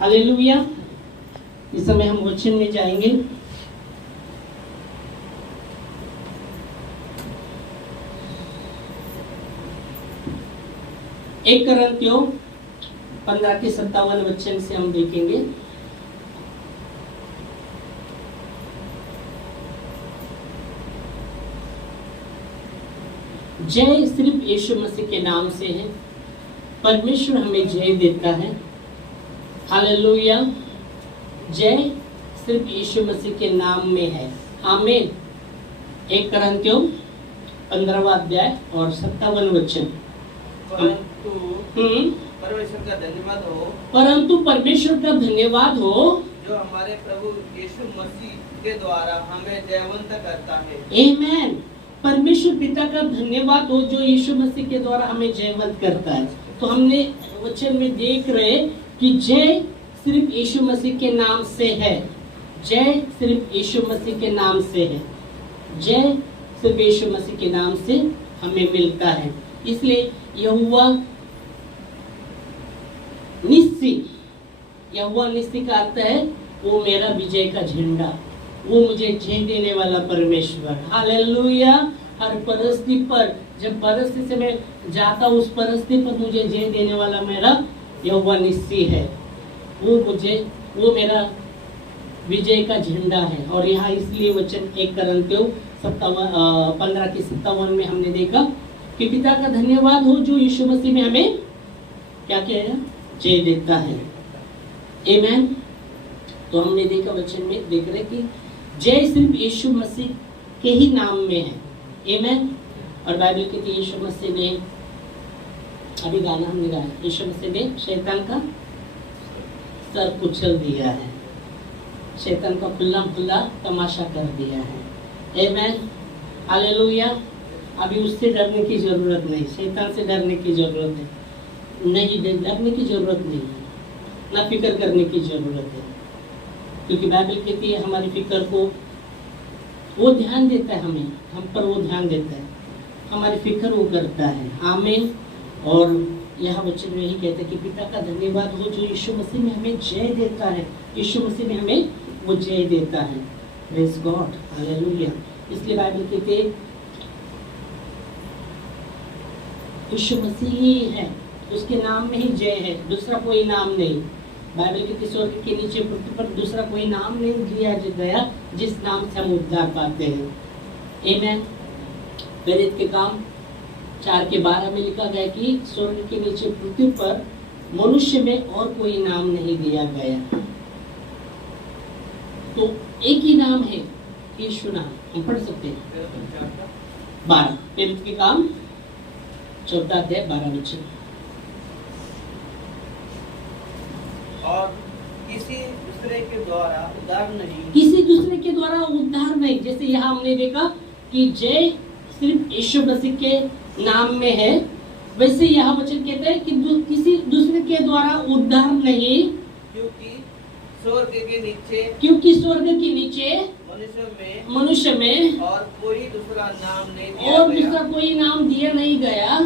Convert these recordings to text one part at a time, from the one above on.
Hallelujah. इस समय हम वचन में जाएंगे। एक कोरिन्थियों 15 के 57 वचन से हम देखेंगे। जय सिर्फ यीशु मसीह के नाम से है। परमेश्वर हमें जय देता है। हालेलुया। जय सिर्फ यीशु मसीह के नाम में है। आमीन। 1 कोरिन्थियों 15वां अध्याय और 57 वचन। परंतु परमेश्वर का धन्यवाद हो, परंतु परमेश्वर का धन्यवाद हो जो हमारे प्रभु यीशु मसीह के द्वारा हमें जयवंत करता है। आमीन। परमेश्वर पिता का धन्यवाद हो जो यीशु मसीह के द्वारा हमें जयवंत करता है। तो हमने वचन में देख रहे कि जय सिर्फ यीशु मसीह के नाम से है। जय सिर्फ यीशु मसीह के नाम से है। जय सिर्फ यीशु मसीह के नाम से हमें मिलता है। इसलिए यहोवा निस्सी, यहोवा निस्सी का अर्थ है वो मेरा विजय का झंडा, वो मुझे जय देने वाला परमेश्वर। हालेलुया। हर परिस्थिति पर, जब परिस्थिति से मैं जाता हूँ उस परिस्थिति पर मुझे जय देने वाला मेरा यहोवा निस्सी है। वो मेरा विजय का झंडा है। और यहाँ इसलिए वचन 1 कोरिन्थियों 15 के 57 में हमने देखा कि पिता का धन्यवाद हो जो यीशु मसीह में हमें क्या किया है, जय देता है। आमीन। तो हमने देखा वचन में देख रहे कि जय सिर्फ यीशु मसीह के ही नाम में है। आमीन। और बाइबल कहती है यीशु मसीह ने, अभी गाना हमने गाया, यीशु मसीह ने शैतान का सर कुचल दिया है, शैतान का खुला खुला तमाशा कर दिया है। आमीन। हालेलुया। अभी उससे डरने की जरूरत नहीं, शैतान से डरने की जरूरत है नहीं, डरने की जरूरत नहीं है, ना फिक्र करने की जरूरत है। क्योंकि बाइबल कहती है हमारी फिक्र को वो ध्यान देता है, हमें हम पर वो ध्यान देता है, हमारी फिक्र वो करता है। आमीन। और यह वचन में ही कहते हैं कि पिता का धन्यवाद हो जो यीशु मसीह में हमें जय देता है। यीशु मसीह में हमें वो जय देता है। Praise God. हालेलुया। इसलिए बाइबल कहती है यीशु मसीह ही है, उसके नाम में ही जय है, दूसरा कोई नाम नहीं। बाइबल के स्वर्ग के नीचे पृथ्वी पर दूसरा कोई नाम नहीं दिया गया जिस नाम से हम उद्धार पाते हैं। आमीन। प्रेरित के काम 4 के 12 में लिखा गया कि स्वर्ग के नीचे पृथ्वी पर मनुष्य में और कोई नाम नहीं दिया गया। तो एक ही नाम है, यीशु नाम। हम पढ़ सकते हैं 12 प्रेरित के काम 14 अध्याय 12 वचन। और किसी दूसरे के द्वारा उद्धार नहीं, किसी दूसरे के द्वारा उद्धार नहीं। जैसे यहाँ हमने देखा कि जय सिर्फ यीशु मसीह के नाम में है, वैसे यहाँ वचन कहता है कि किसी दूसरे के द्वारा उद्धार नहीं, क्योंकि स्वर्ग के नीचे मनुष्य में और कोई दूसरा नाम नहीं दिया और गया, दूसरा कोई नाम दिया नहीं गया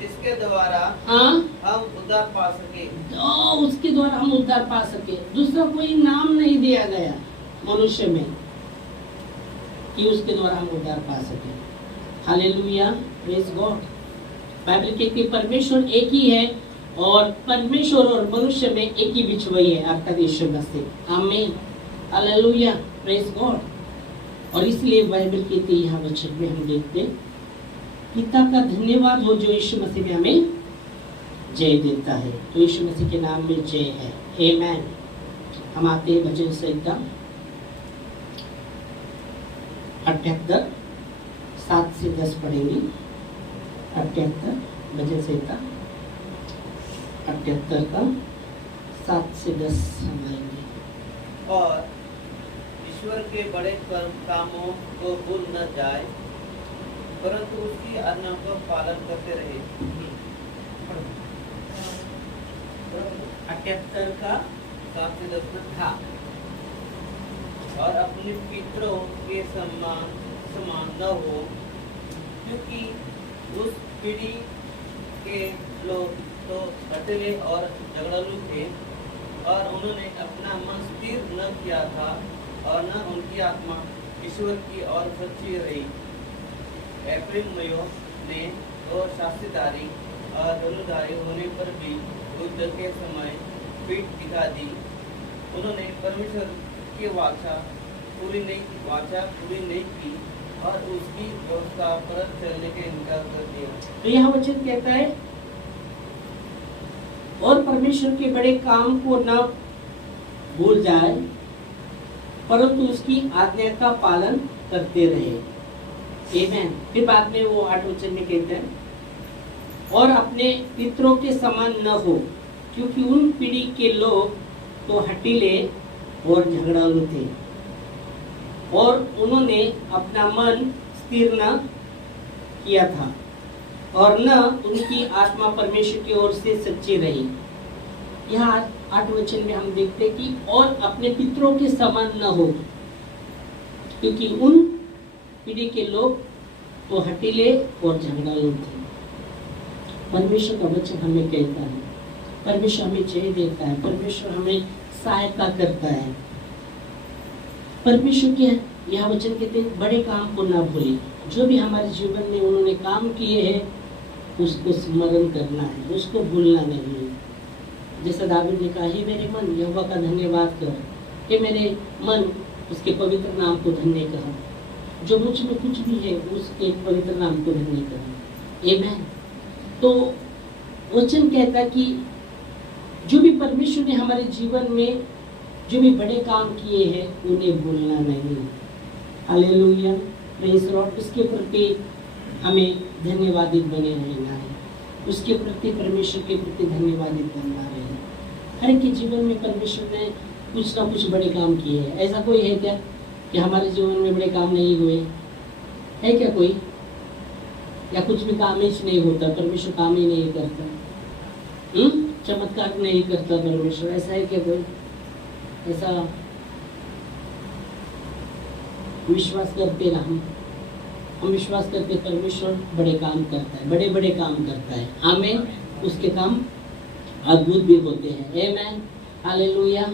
जिसके द्वारा हम उद्धार पा सके। तो उसके द्वारा हम उद्धार पा सके। दूसरा कोई नाम नहीं दिया गया मनुष्य में कि उसके द्वारा हम उद्धार पा सके। हालेलुया। Praise God. बाइबल कहती है परमेश्वर एक ही है और परमेश्वर और मनुष्य में एक ही बिछुआई है, अर्थात यीशु मसीह। आमीन। हालेलुया। Praise God. और इसलिए बाइबल कहती है यहाँ वचन में हम देखते हैं पिता का धन्यवाद हो जो यीशु मसीह में हमें जय देता है। तो यीशु मसीह के नाम में जय है। आमीन। हम आते हैं भजन संहिता 78 7 से 10 पढ़ेंगे। 78 भजन संहिता 78 का 7 से 10 समझेंगे। और ईश्वर के बड़े कामों को भूल न जाए, परंतु उसकी आज्ञा का पालन करते रहे। 78 का 7 से 10 में था। और अपने पितरों के समान न हो, क्योंकि उस पीढ़ी के लोग तो हठीले और झगड़ालू थे, और उन्होंने अपना मन स्थिर न किया था और न उनकी आत्मा ईश्वर की ओर सच्ची रही। अप्रैल मयो ने और शास्त्रधारी और धनुधारी होने पर भी युद्ध के समय पीठ दिखा दी। उन्होंने परमेश्वर की वाचा पूरी नहीं की और उसकी व्यवस्था पर चलने के इनकार कर दिया। तो यह वचन कहता है, और परमेश्वर के बड़े काम को न भूल जाए परंतु उसकी आज्ञा का पालन करते रहे। आमीन। फिर बाद में वो 8 वचन में कहते हैं, और अपने पितरों के समान न हो, क्योंकि उन पीढ़ी के लोग तो हठीले और झगड़ालू थे और उन्होंने अपना मन स्थिर न किया था और न उनकी आत्मा परमेश्वर की ओर से सच्ची रही। यहाँ 8 वचन में हम देखते हैं कि और अपने पितरों के समान न हो, क्योंकि उन पीढ़ी के लोग तो हठीले और झगड़ालू थे। परमेश्वर का वचन हमें कहता है, परमेश्वर हमें जय देता है, परमेश्वर हमें सहायता करता है। परमेश्वर के यह वचन कहते हैं, बड़े काम को ना भूलें। जो भी हमारे जीवन में उन्होंने काम किए हैं उसको स्मरण करना है, उसको भूलना नहीं है। जैसा दाऊद ने कहा, हे मेरे मन यहोवा का धन्यवाद कर, हे मेरे मन उसके पवित्र नाम को धन्य कर। जो मुझ में कुछ भी है उसके पवित्र नाम को धन्य कर। आमीन। तो वचन कहता है कि जो भी परमेश्वर ने हमारे जीवन में जो भी बड़े काम किए हैं उन्हें भूलना नहीं। Hallelujah, praise Lord. उसके प्रति हमें धन्यवादित बने रहना है, उसके प्रति परमेश्वर के प्रति धन्यवादित बनना है। हर एक के जीवन में परमेश्वर ने कुछ ना कुछ बड़े काम किए हैं। ऐसा कोई है क्या कि हमारे जीवन में बड़े काम नहीं हुए? है क्या कोई? या कुछ भी काम ही नहीं होता, परमेश्वर काम ही नहीं करता, चमत्कार नहीं करता परमेश्वर? ऐसा है क्या कोई? ऐसा विश्वास करते ना हम विश्वास करते परमेश्वर बड़े काम करता है, बड़े बड़े काम करता है। आमीन। उसके काम अद्भुत भी होते हैं। आमीन, हालेलुया।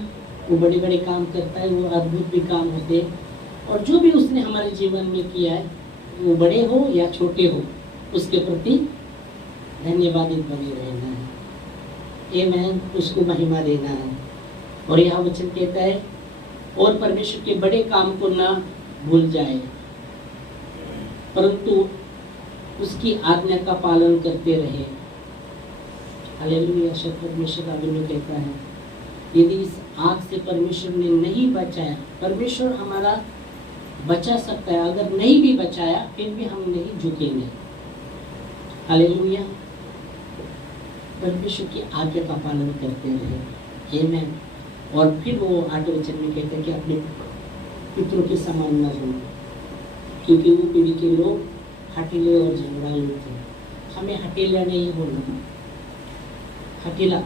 वो बड़े बड़े काम करता है, वो अद्भुत भी काम होते हैं। और जो भी उसने हमारे जीवन में किया है, वो बड़े हो या छोटे हो, उसके प्रति धन्यवादित बने रहना है। आमीन। उसको महिमा देना है। और यह वचन कहता है, और परमेश्वर के बड़े काम को ना भूल जाए परंतु उसकी आज्ञा का पालन करते रहे। हालेलुया। परमेश्वर का वचन कहता है, यदि इस आग से परमेश्वर ने नहीं बचाया, परमेश्वर हमारा बचा सकता है, अगर नहीं भी बचाया फिर भी हम नहीं झुकेंगे। हालेलुया। परमेश्वर की आज्ञा का पालन करते रहे। आमीन। और फिर वो 8 वचन में कहते हैं कि अपने पितरों के समान न हो, क्योंकि वो पीढ़ी के लोग हठीले और झगड़ालू थे। हमें हठीला नहीं होना। हठीला,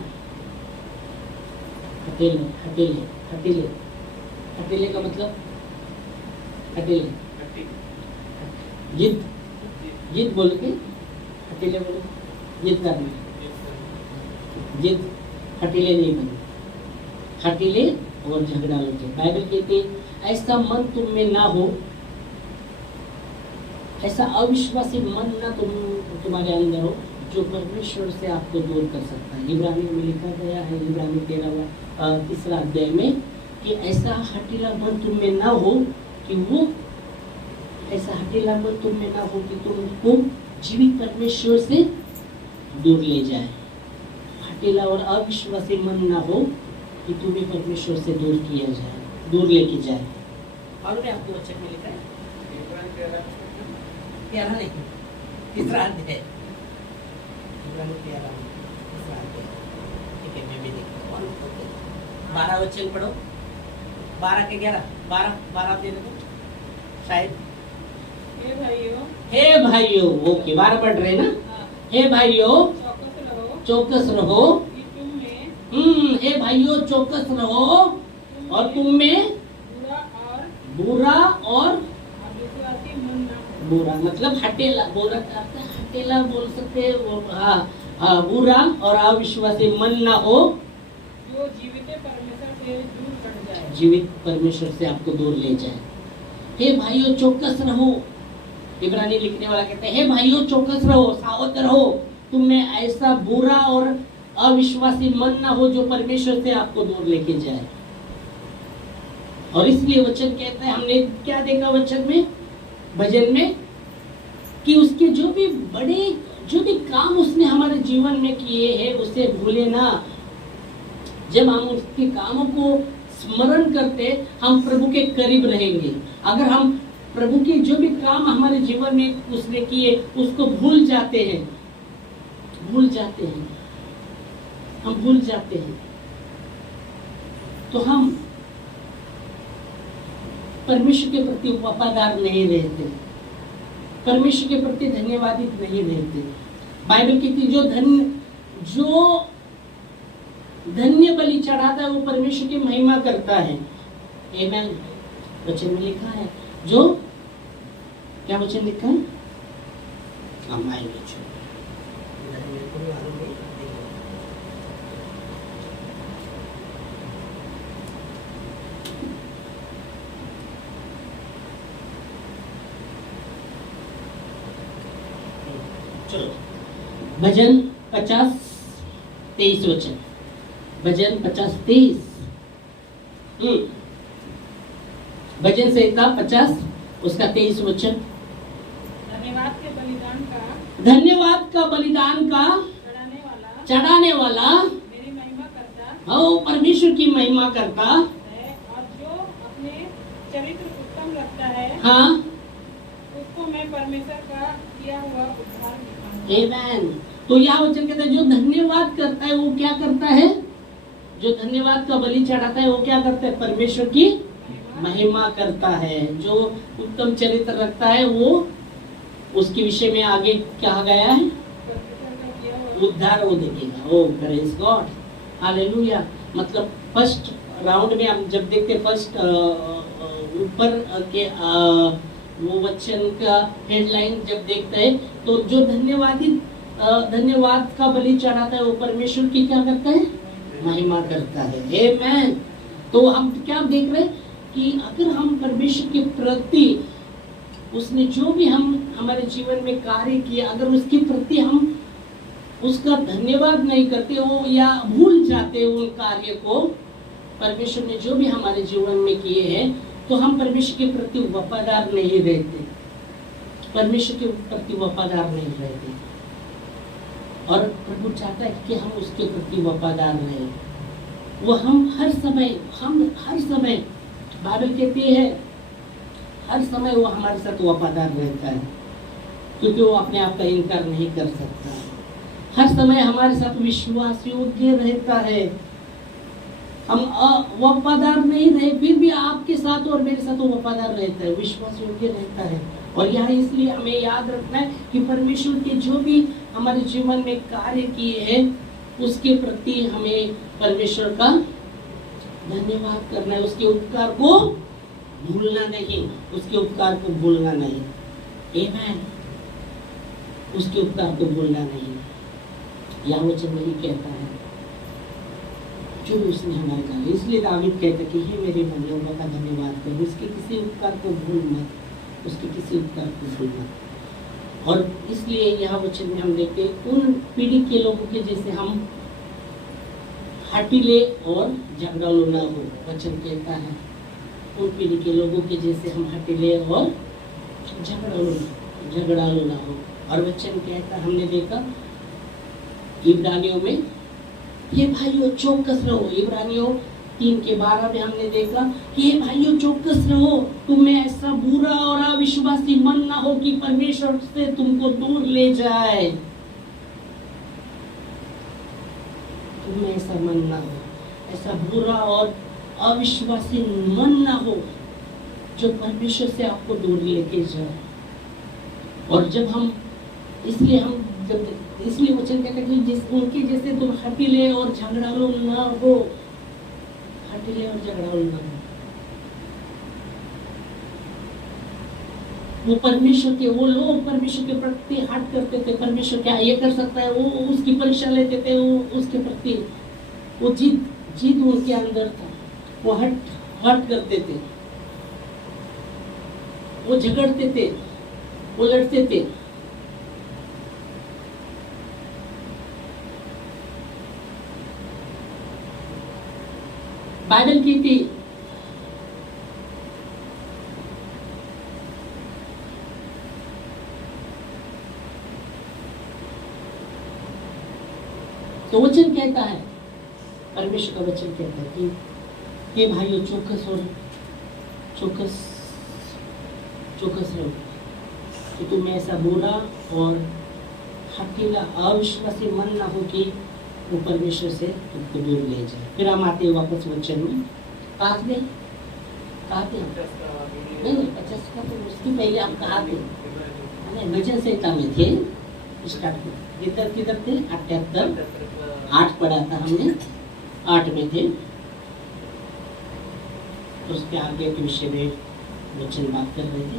हठीले, हठीले, हठीले, हठीले का मतलब हठीले, जिद, जिद बोल के हठीले बोलो, जिद करना, जिद, हठीले नहीं बने, हठीले और झगड़ालू थे। बाइबल कहती है, ऐसा मन तुम में ना हो, ऐसा अविश्वासी मन ना तुम्हारे अंदर हो जो परमेश्वर से आपको दूर कर सकता है। इब्रानी में लिखा गया है, इब्रानी 13 अध्याय में, कि ऐसा हठीला मन तुम में ना हो कि वो ऐसा हठीला मन तुम में ना हो कि तुमको जीवित परमेश्वर से दूर ले जाए। हठीला और अविश्वासी मन ना हो कि तुम्हें परमेश्वर से दूर किया जाए, दूर लेके जाए। और मैं आपको वचन में लिखा है, 13 नहीं, 3 अध्याय, 12 वचन पढ़ो, 12 के 11, 12 दे दो शायद। हे भाइयों, ओके 12 पढ़ रहे ना। हे भाइयों चौकस रहो, हे भाइयों चौकस रहो और तुम में बुरा और बुरा मतलब हटेला, बुरा करते हटेला बोल सकते हैं। हाँ, बुरा और अविश्वासी मन ना हो जो जीवित परमेश्वर से दूर कर जाए। जीवित परमेश्वर से आपको दूर ले जाए। हे भाइयों चौकस रहो। इब्रानी लिखने वाला कहते हैं, हे भाइयों चौकस रहो, सावध रहो, तुम में ऐसा बुरा और अविश्वासी मन ना हो जो परमेश्वर से आपको दूर लेके जाए। और इसलिए वचन कहता है, हमने क्या देखा वचन में, भजन में, कि उसके जो भी काम उसने हमारे जीवन में किए हैं उसे भूले ना। जब हम उसके कामों को स्मरण करते हम प्रभु के करीब रहेंगे। अगर हम प्रभु के जो भी काम हमारे जीवन में उसने किए उसको भूल जाते हैं, हम भूल जाते हैं, तो हम परमेश्वर के प्रति वफादार नहीं रहते, परमेश्वर के प्रति धन्यवादित नहीं रहते। बाइबल कहती जो धन्य बलि चढ़ाता है वो परमेश्वर की महिमा करता है। आमेन। वचन में लिखा है, जो क्या वचन लिखा है, भजन 50:23 वचन, भजन 50:23, भजन संहिता 50 उसका 23 वचन। धन्यवाद का बलिदान का चढ़ाने वाला मेरी महिमा करता हो, परमेश्वर की महिमा करता है, और जो अपने चरित्र उत्तम लगता है, हाँ, उसको मैं परमेश्वर का किया हुआ उद्धार दिखाऊंगा। आमेन। तो यह वचन कहता है जो धन्यवाद करता है वो क्या करता है, जो धन्यवाद का बलि चढ़ाता है वो क्या करता है, परमेश्वर की महिमा करता है। जो उत्तम चरित्र रखता है वो उसके विषय में आगे कहा गया है, उद्धार वो देखेगा। ओ प्रेज गॉड, हालेलुया। मतलब फर्स्ट राउंड में हम जब देखते फर्स्ट ऊपर के वो वचन का हेडलाइन जब देखते हैं तो जो धन्यवाद का बलि चढ़ाता है वो परमेश्वर की क्या करता है, महिमा करता है। आमेन। तो हम क्या देख रहे हैं कि अगर हम परमेश्वर के प्रति उसने जो भी हम हमारे जीवन में कार्य किया, अगर उसके प्रति हम उसका धन्यवाद नहीं करते हो या भूल जाते उन कार्य को, परमेश्वर ने जो भी हमारे जीवन में किए हैं, तो हम परमेश्वर के प्रति वफादार नहीं रहते, परमेश्वर के प्रति वफादार नहीं रहते। और प्रभु चाहता है कि हम उसके प्रति वफादार रहें। वो हम हर समय बाइबल कहती है हर समय वो हमारे साथ वफादार रहता है, क्योंकि वो अपने आप का इनकार नहीं कर सकता। हर समय हमारे साथ विश्वास योग्य रहता है। हम वफादार नहीं रहे फिर भी आपके साथ और मेरे साथ वो वफादार रहता है, विश्वास योग्य रहता है। और यहाँ इसलिए हमें याद रखना है कि परमेश्वर के जो भी हमारे जीवन में कार्य किए हैं उसके प्रति हमें परमेश्वर का धन्यवाद करना है, उसके उपकार को भूलना नहीं, उसके उपकार को भूलना नहीं। आमेन। उसके उपकार को भूलना नहीं। यह वचन नहीं कहता है जो उसने हमारे कहा। इसलिए दावीद कहता कि हे मेरे बंदों का धन्यवाद कर, उसके किसी उपकार को भूल मत, उसके किसी उपकार को भूल मत। और इसलिए यह वचन में हम देखते उन पीढ़ी के लोगों के जैसे हम हठीले और झगड़ालू न हो। वचन कहता है उन पीढ़ी के लोगों के जैसे हम हठीले और झगड़ालू ना हो। और वचन कहता हमने देखा इब्रानियों में, ये भाइयों चौकस रहो। इब्रानियों 3:12 में हमने देखा कि ये भाइयों चौकस रहो, तुम्हें ऐसा बुरा और अविश्वासी मन ना हो कि परमेश्वर से तुमको दूर ले जाए। तुम्हें ऐसा मन ना हो, ऐसा बुरा और अविश्वासी मन ना हो जो परमेश्वर से आपको दूर लेके जाए। और जब हम इसलिए वचन कहता है कि उनके जैसे तुम हठीले और झगड़ालू ना हो, हठीले और झगड़ालू ना हो। वो लोग परमेश्वर के प्रति हट करते थे। परमेश्वर क्या ये कर सकता है, वो उसकी परीक्षा लेते थे, वो उसके प्रति वो जीत जिद उनके अंदर था। वो हट करते थे, वो झगड़ते थे, वो लड़ते थे। बाइबल की थी तो वचन कहता है, परमेश्वर का वचन कहता है कि भाइयों चौकस रहो कि तुम ऐसा बुरा और हकीला अविश्वासी मन ना हो कि वो परमेश्वर से तुमको दूर ले जाए। फिर हम आते हैं वापस वचन में। कहा थे नहीं 50 का तो उसकी पहले हम कहा थे, भजन संहिता में थे स्टार्ट में। किधर थे 78 8 पढ़ा था हमने, 8 में थे। उसके आगे के विषय में वचन बात कर रहे थे।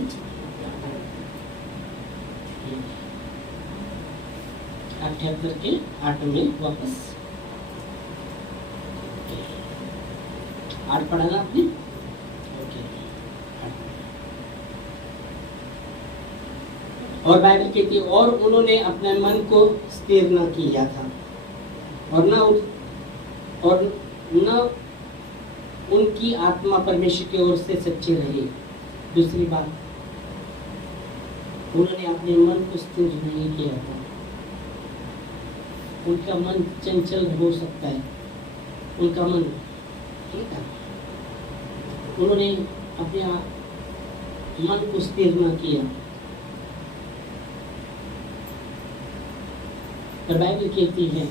78 के 8 में वापस 8 पढ़ा ना आपने? ओके। और बाइबल कहती है और उन्होंने अपने मन को स्थिर न किया था और न उनकी आत्मा परमेश्वर की ओर से सच्ची रही। दूसरी बात, उन्होंने अपने मन को स्थिर नहीं किया था। उनका मन चंचल हो सकता है, उनका मन ठीक है, उन्होंने अपने मन को स्थिर न किया। पर बाइबल कहती है,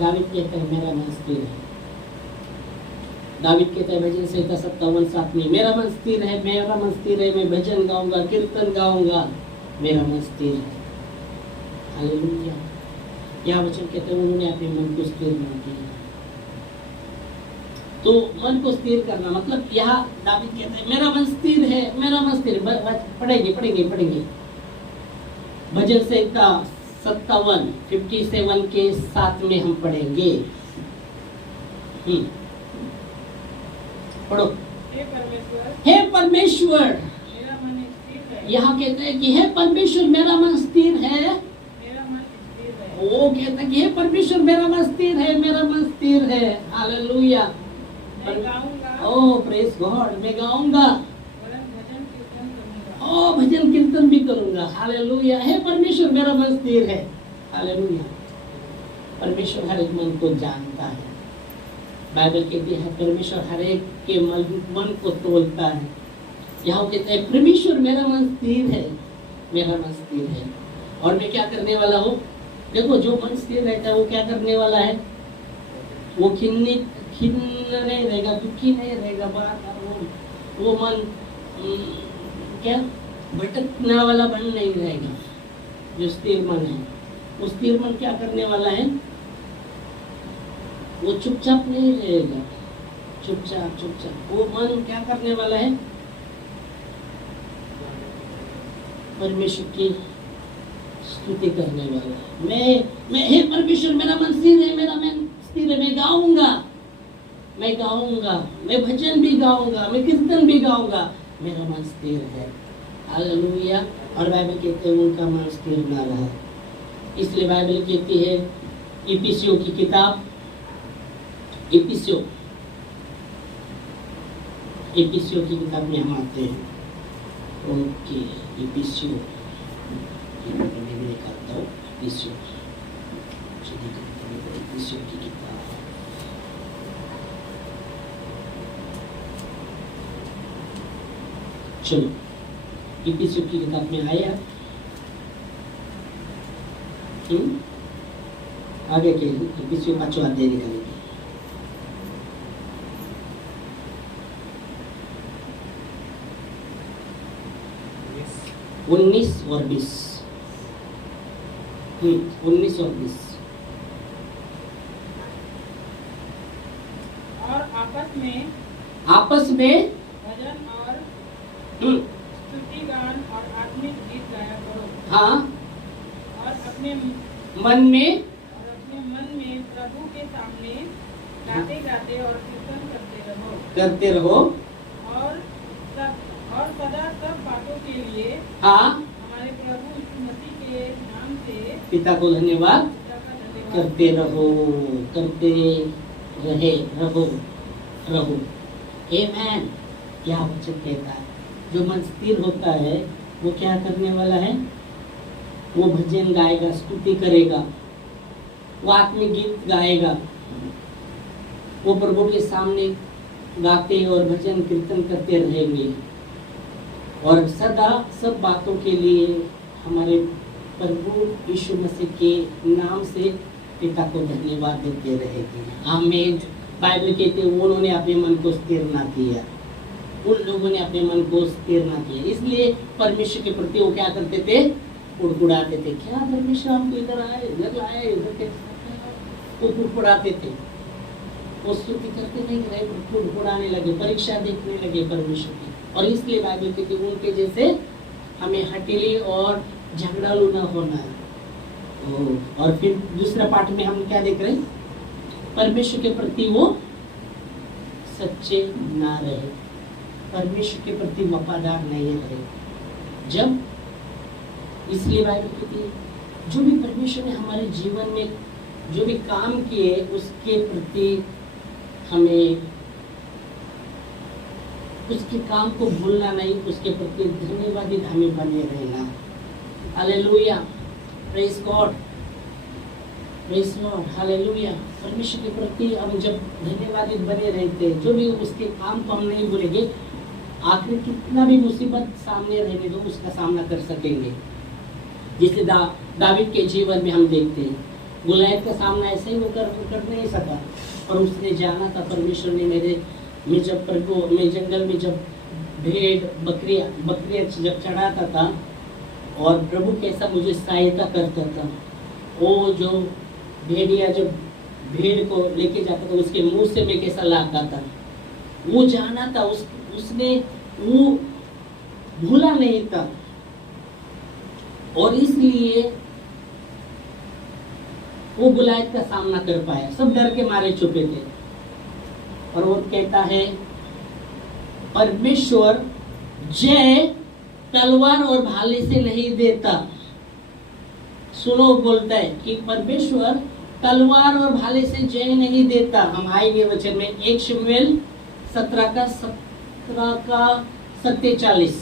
दावीद कहता है मेरा मन स्थिर है। दावीद कहता है भजन संहिता 57:7 में, मेरा मन स्थिर है, मेरा मन स्थिर है, मैं भजन गाऊंगा, कीर्तन गाऊंगा, मेरा मन स्थिर है। हालेलुया। यह वचन कहते हैं उन्होंने अपने मन को स्थिर न किया। तो मन को स्थिर करना मतलब यह दावीद कहता है मेरा मन स्थिर है, मेरा मन स्थिर है। पढ़ेंगे भजन संहिता 57 के 7 में हम पढ़ेंगे। पढ़ो। हे परमेश्वर, मेरा मन स्थिर है। यहाँ कहते हैं कि हे परमेश्वर मेरा मन स्थिर है। मेरा मन स्थिर है। वो कहता है कि हे परमेश्वर मेरा मन स्थिर है, मेरा मन स्थिर है। हालेलुया। मैं गाऊंगा। ओह प्रेज गॉड, मैं गाऊंगा, भजन कीर्तन करूंगा। ओह भजन कीर्तन भी करूंगा। हालेलुया। हे परमेश्वर मेरा मन स्थिर है। हालेलुया। परमेश्वर हर एक मन को जानता है। बाइबल कहती है परमेश्वर हर एक के मन को तोलता है। यहाँ कहते हैं परमेश्वर मेरा मन स्थिर है, मेरा मन स्थिर है। और मैं क्या करने वाला हूँ? देखो जो मन स्थिर रहता है वो क्या करने वाला है? वो खिन्न नहीं रहेगा, दुखी नहीं रहेगा। वो मन क्या भटकने वाला मन नहीं रहेगा। जो स्थिर मन है, वो स्थिर मन क्या करने वाला है? वो चुपचाप नहीं रहेगा। चुपचाप वो मन क्या करने वाला है? परमेश्वर की स्तुति करने वाला है। मैं हे परमेश्वर मेरा मन स्थिर है, मेरा मन स्थिर है, मैं गाऊंगा, मैं भजन भी गाऊंगा, मैं कीर्तन भी गाऊंगा, मेरा मन स्थिर है। हालेलुया। और बाइबल कहते हैं उनका मन स्थिर ना रहा। इसलिए बाइबल कहती है इफिसियों की किताब, इफिसियों की किताब में हम आते हैं। ओके, इफिसियों मैं भी निकालता हूँ। इफिसियों की किताब, चलो इफिसियों की किताब में आया। आगे के इफिसियों 5वां अध्याय निकालेंगे। 19 और 20। 19 और 20। और आपस में भजन और स्तुति गान और आत्मिक गीत गाया करो। हाँ, और अपने मन में के सामने गाते गाते और कीर्तन करते रहो और सदा सब बातों के लिए हाँ हमारे प्रभु यीशु मसीह के नाम से पिता को धन्यवाद पिता का धन्यवाद करते रहो आमेन। क्या वचन कहता है, जो मन स्थिर होता है वो क्या करने वाला है, वो भजन गाएगा, स्तुति करेगा, वो आत्मिक गीत गाएगा, वो प्रभु के सामने गाते और भजन कीर्तन करते रहेंगे और सदा सब बातों के लिए हमारे प्रभु यीशु मसीह के नाम से पिता को धन्यवाद देते रहेंगे। आमीन। बाइबल कहते हैं उन्होंने अपने मन को स्थिर ना किया, उन लोगों ने अपने मन को स्थिर ना किया, इसलिए परमेश्वर के प्रति वो क्या करते थे, कुड़कुड़ाते थे। क्या परमेश्वर हमको इधर आए, इधर लाए, इधर कैसे, वो कुड़कुड़ाते थे, वो स्तुति करते नहीं रहे, कुड़कुड़ाने लगे, परीक्षा देखने लगे परमेश्वर की। और इसलिए बाइबल कहती है उनके जैसे हमें हठीली और झगड़ालू न होना है। और फिर दूसरा पाठ में हम क्या देख रहे हैं, परमेश्वर के प्रति वो सच्चे ना रहे, परमेश्वर के प्रति वफादार नहीं रहे। जब इसलिए बाइबल कहती है जो भी परमेश्वर ने हमारे जीवन में जो भी काम किए उसके प्रति हमें उसके काम को भूलना नहीं, उसके प्रति धन्यवादी हमें बने रहना। Hallelujah, praise God, praise Lord, hallelujah. परमेश्वर के प्रति हम जब धन्यवादी बने रहते, जो भी उसके काम को हम नहीं भूलेंगे, आखिर कितना भी मुसीबत सामने रहने दो उसका सामना कर सकेंगे। जिसे दावीद के जीवन में हम देखते हैं, गुलायत का सामना ऐसे ही वो कर नहीं सका, और उसने जाना था परमेश्वर ने मैं जंगल में जब भेड़ बकरियां जब चढ़ाता था और प्रभु कैसा मुझे सहायता करता था। वो जो भेड़िया जब भेड़ को लेके जाता था उसके मुंह से मैं कैसा लाता था, वो जाना था, उसने वो भूला नहीं था, और इसलिए वो गुलायत का सामना कर पाया। सब डर के मारे छुपे थे, और वो कहता है परमेश्वर जय तलवार और भाले से नहीं देता। सुनो, बोलता है कि परमेश्वर तलवार और भाले से जय नहीं देता। हम आएंगे वचन में 1 शमूएल 17 का 47।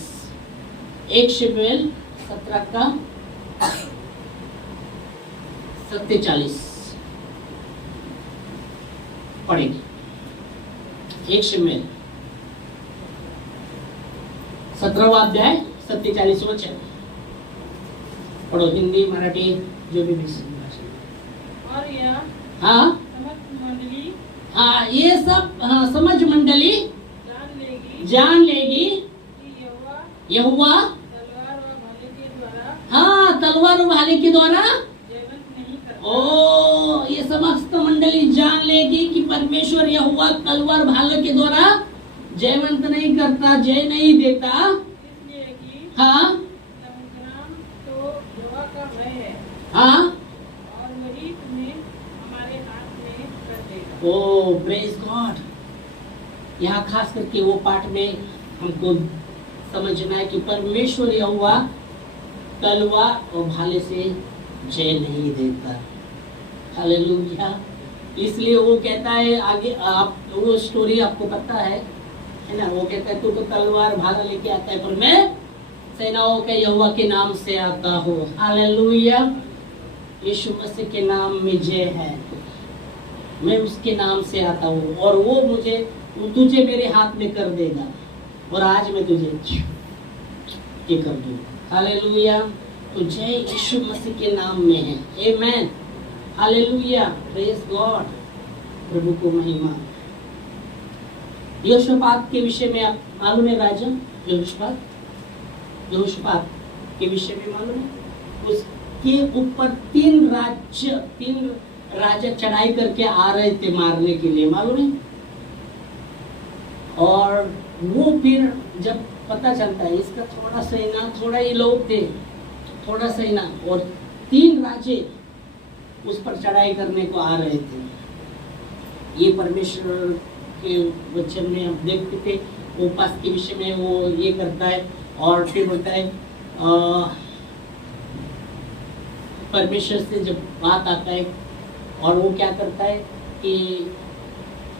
1 शमूएल 17 का 47 पढ़ेंगे। 1 शमूएल 17वां अध्याय 47 वचन पढ़ो, हिंदी मराठी जो भी भाषा। और यह हाँ समस्त मंडली हाँ ये सब समझ मंडली जान लेगी कि यहोवा तलवार और भाले के द्वारा हाँ तलवार और भाले के द्वारा जयवंत नहीं करता। ओ ये समस्त मंडली जान लेगी कि परमेश्वर यहोवा तलवार भाले के द्वारा जयवंत नहीं करता, जय नहीं देता। इसलिए कि हाँ संग्राम तो यहोवा का भय है, हाँ और वही तुम्हें हमारे हाथ में कर देगा। ओ प्रेज गॉड। यहाँ खास करके वो पाठ में हमको समझना है कि परमेश्वर यहोवा तलवार और भाले से जय नहीं देता। हालेलुया। इसलिए वो कहता है आगे, आप वो स्टोरी आपको पता है ना, वो कहता है तू तो तलवार भाला लेके आता है पर मैं सेनाओं के यहोवा के नाम से आता हूँ। हालेलुया। यीशु मसीह के नाम में जय है, मैं उसके नाम से आता हूँ, और वो तुझे मेरे हाथ में कर देगा, और आज मैं तुझे ये कर दूंगा। हालेलुया। तो जय यीशु मसीह के नाम में है। आमेन। Hallelujah, praise God. प्रभु को महिमा। यहोशापात के विषय में आप मालूम है, राजा यहोशापात के विषय में मालूम है, उसके ऊपर 3 राजा चढ़ाई करके आ रहे थे मारने के लिए, मालूम है। और वो फिर जब पता चलता है इसका थोड़ा सेना, थोड़ा ये लोग थे, थोड़ा सेना, और 3 राजे उस पर चढ़ाई करने को आ रहे थे। ये परमेश्वर के वचन में हम देखते थे, उपवास के विषय में वो ये करता है। और फिर बोलता है परमेश्वर से जब बात आता है और वो क्या करता है कि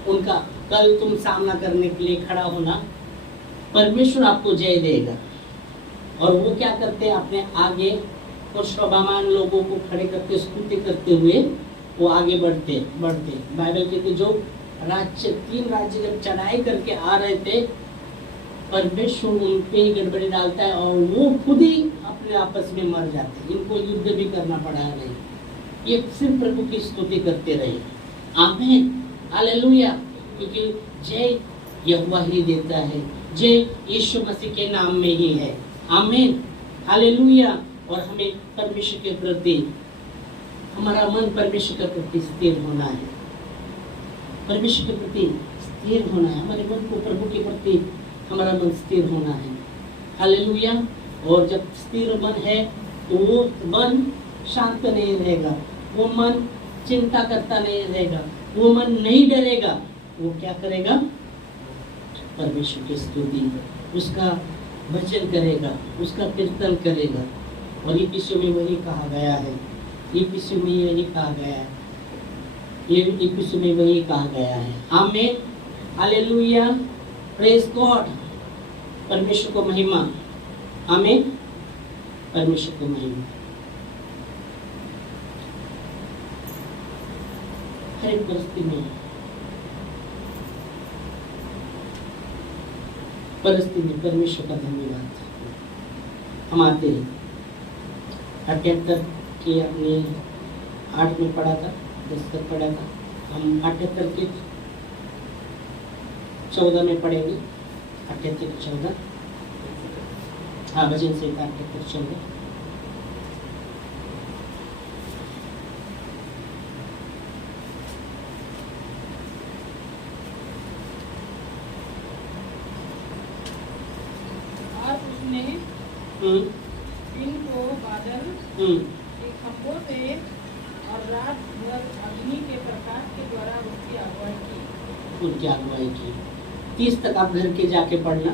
उनका कल तुम सामना करने के लिए खड़ा होना, परमेश्वर आपको जय देगा। और वो क्या करते हैं, अपने आगे कुछ स्वभावान लोगों को खड़े करके स्तुति करते हुए वो आगे बढ़ते। बाइबल कहते जो तीन राज्य जब चढ़ाई करके आ रहे थे, परमेश्वर उन पे ही गड़बड़ी डालता है और वो खुद ही अपने आपस में मर जाते हैं। इनको युद्ध भी करना पड़ा नहीं, ये सिर्फ प्रभु की स्तुति करते रहे। आमीन, हालेलुया। क्योंकि जय यहोवा ही देता है, जय यीशु मसीह के नाम में ही है। आमीन, हालेलुया। और हमें परमेश्वर के प्रति, हमारा मन परमेश्वर के प्रति स्थिर होना है, परमेश्वर के प्रति स्थिर होना है। हमारे मन को प्रभु के प्रति हमारा मन स्थिर होना है। हालेलुया। और जब स्थिर मन है तो वो मन शांत नहीं रहेगा, वो मन चिंता करता नहीं रहेगा, वो मन नहीं डरेगा। वो क्या करेगा, परमेश्वर की स्तुति, उसका भजन करेगा, उसका कीर्तन करेगा। और इफिसियों में वही कहा गया है, इफिसियों में यही कहा गया है, ये इफिसियों में वही कहा गया है। आमीन, हालेलुया, प्रेज गॉड। परमेश्वर को महिमा। आमीन, परमेश्वर को महिमा। हर एक परिस्थिति में परमेश्वर का धन्यवाद। हम आते हैं 78 के अपने 8 में पढ़ा था, 10 तक पढ़ा था। हम 78 के 14 में पढ़ेंगे। 78 के 14, हाँ, भजन से 78 14। और उसने दिन को बादल के खंभों से और रात भर अग्नि के प्रकाश के द्वारा उसकी अगुवाई की। 30 तक आप घर के जाके पढ़ना,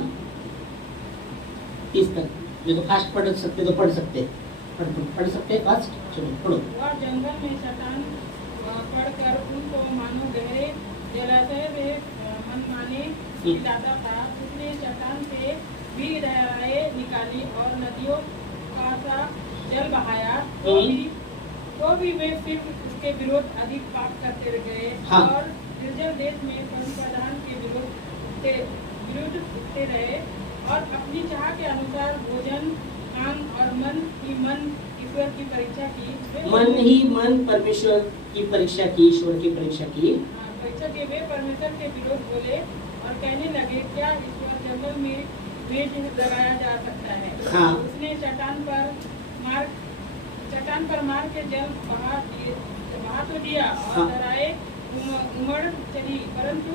30 तक। जो तो फास्ट पढ़ सकते तो पढ़ सकते फास्ट। चलो पढ़ो। वह जंगल में चट्टान पढ़कर उनको मानो गहरे जलाशय में मनमाने जाता था। उसने चट्टान से भी धाराएं निकाली और नदियों का सा जल बहाया। तो भी वे फिर उसके विरोध अधिक पाप करते गए। हाँ। और निर्जल देश में परमप्रधान के विरुद्ध उठते रहे और अपनी चाह के अनुसार भोजन, कान और मन ईश्वर की परीक्षा की। मन ही मन परमेश्वर की परीक्षा की, ईश्वर की परीक्षा की। परीक्षा के वे परमेश्वर के विरोध बोले और कहने लगे, क्या ईश्वर जंगल में बीज लगाया जा सकता है? हाँ। उसने चट्टान पर मार के जल बहा तो दिया और दरारें उमड़ चली, परंतु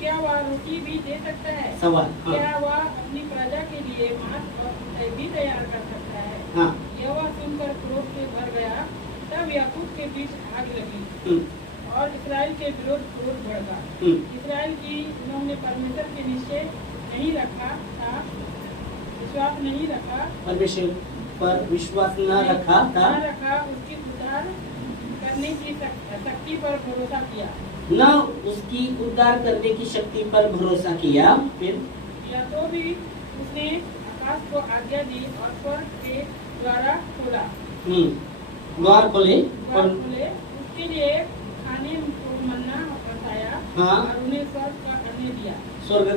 क्या वह रोटी भी दे सकता है? सवाल। हाँ। क्या वह अपनी प्रजा के लिए मांस भी तैयार कर सकता है? हाँ। यह सुनकर क्रोध से भर गया। तब याकूब के बीच आग लगी और इस्राएल के विरोध क्रोध बढ़ा। इस्राएल की उन्होंने परमेश्वर के निश्चय नहीं रखा था, विश्वास नहीं रखा, परमेश्वर पर विश्वास न रखा था, उसकी उद्धार करने की शक्ति पर भरोसा किया, न उसकी उद्धार करने की शक्ति पर भरोसा किया। फिर या तो भी उसने आकाश को आज्ञा दी और स्वर्ग के द्वारा खोला, द्वार खोले, उसके लिए खाने को मन्ना बरसाया। हाँ। और उन्हें स्वर्ग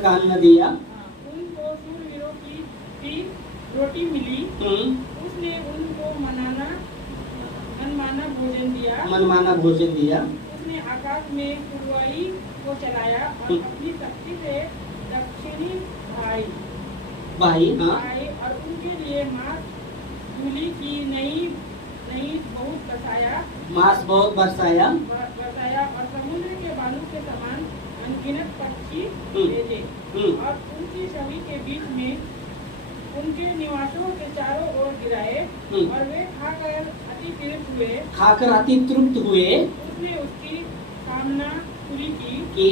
का अन्न दिया। उनको सूरवीरों की भी रोटी मिली। उसने उनको मनमाना भोजन दिया। उसने आकाश में पूर्वाई को चलाया और अपनी शक्ति से दक्षिणी भाई और उनके लिए मांस धूलि की नई बहुत बरसाया और समुद्र के बालू के समान अनगिनत पक्षी भेजे और उनकी छवि के बीच में उनके निवासों के चारों ओर गिराए और वे खाकर अति तृप्त हुए। उसने उसकी पूरी की कि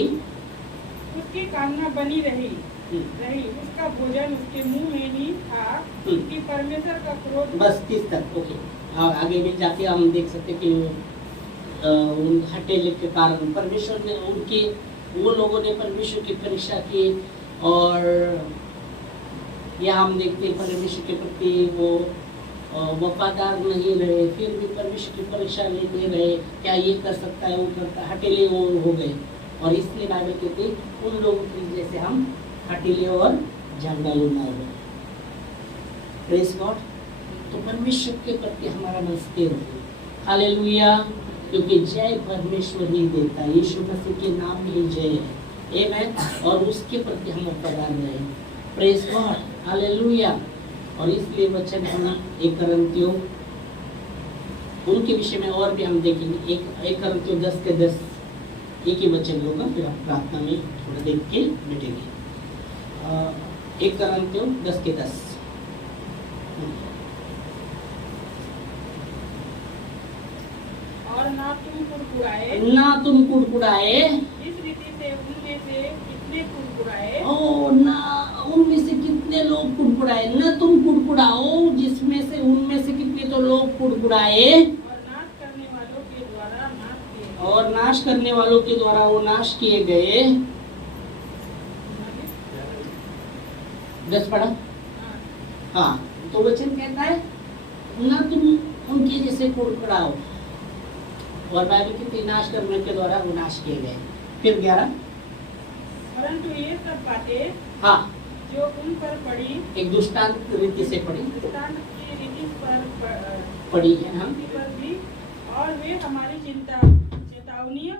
उसकी कामना बनी रही उसका भोजन उसके मुंह में ही था कि परमेश्वर का क्रोध। बस 30 तक, ओके। और आगे भी जाके हम देख सकते कि उन हटेले के कारण परमेश्वर ने वो लोगों ने परमेश्वर की परीक्षा की, और यहाँ हम देखते हैं परमेश्वर के प्रति वो वफादार नहीं रहे, फिर भी परमेश्वर की परीक्षा लेते रहे, क्या ये कर सकता है, वो करता, हटेले वो हो गए। और इसलिए बाइबल कहती है उन लोगों की जैसे हम हटेले और जंगल ना हो। Praise God. तो परमेश्वर के प्रति हमारा मन स्थिर हो। हालेलुया। क्योंकि जय परमेश्वर ही देता है, यीशु मसीह के नाम में ही जय है। आमेन। और उसके प्रति हम वफादार रहे। Praise God. हालेलुया। और इसलिए वचन हम 1 कुरिन्थियों उनके विषय में और भी हम देखेंगे। 1 कुरिन्थियों 10 के 10 एक ही वचन होगा, फिर हम प्रार्थना में थोड़ा देख के बैठेंगे। 1 कुरिन्थियों 10 के 10। और ना तुम कुड़कुड़ाए इस रीति से उनमें से कितने कुड़कुड़ाए। ओ ना उनमें से कितने लोग कुड़कुड़ाए। न तुम कुड़कुड़ाओ जिसमें से उनमें से कितने तो लोग कुड़कुड़ाए, और नाश करने वालों के द्वारा वो नाश किए गए। 10 पढ़ा। हाँ, तो वचन कहता है ना तुम उनके जैसे कुड़कुड़ाओ, और बाइबल कहती नाश करने के द्वारा वो नाश किए गए। फिर 11। परंतु ये सब बातें हाँ जो उन पर पड़ी, एक दुष्टांत रीति से पड़ी, दुष्टांत की रीति पर पड़ी है हम पर भी, और वे हमारी चेतावनी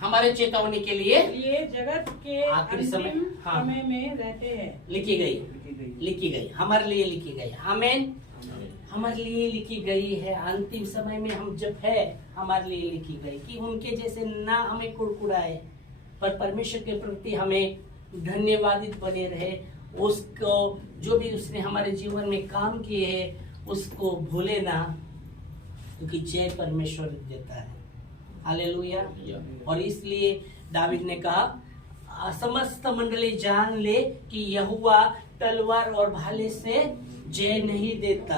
हमारे चेतावनी के लिए जगत के आखिरी समय में रहते हैं। लिखी गई हमारे लिए लिखी गई। आमीन। हमारे लिए लिखी गई है। अंतिम समय में हम जब है हमारे लिए लिखी गई कि उनके जैसे ना हमें कुड़कुड़ाए, पर परमेश्वर के प्रति हमें धन्यवादित बने रहे। उसको जो भी उसने हमारे जीवन में काम किए हैं उसको भूले ना, क्योंकि जय परमेश्वर देता है। हालेलुया। और इसलिए दावीद ने कहा समस्त मंडली जान ले कि यहोवा तलवार और भाले से जय नहीं देता।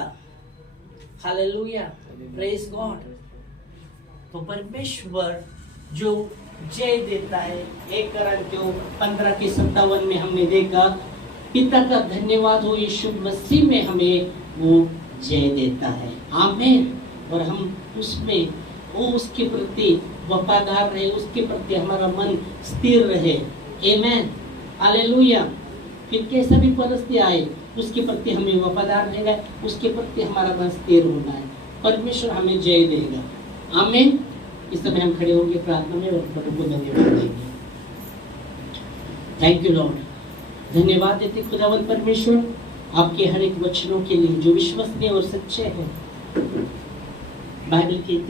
हालेलुया। Praise God. तो परमेश्वर जो जय देता है। 1 कुरिन्थियों 15 के 57 में हमने देखा पिता का धन्यवाद हो, यीशु मसीह में हमें वो जय देता है। आमीन। और हम उसमें वो उसके प्रति वफादार रहे, उसके प्रति हमारा मन स्थिर रहे। आमीन। हालेलुया। फिर कैसा भी परिस्थिति आए उसके प्रति हमें वफादार रहेगा, उसके प्रति हमारा मन स्थिर होना है। परमेश्वर हमें जय देगा। आमीन। इस समय हम खड़े होंगे प्रार्थना में और प्रभु को धन्यवाद देंगे। Thank you Lord. धन्यवाद देते खुदावंत परमेश्वर आपके हर एक वचनों के लिए जो विश्वसनीय और सच्चे हैं। बाइबल कहती है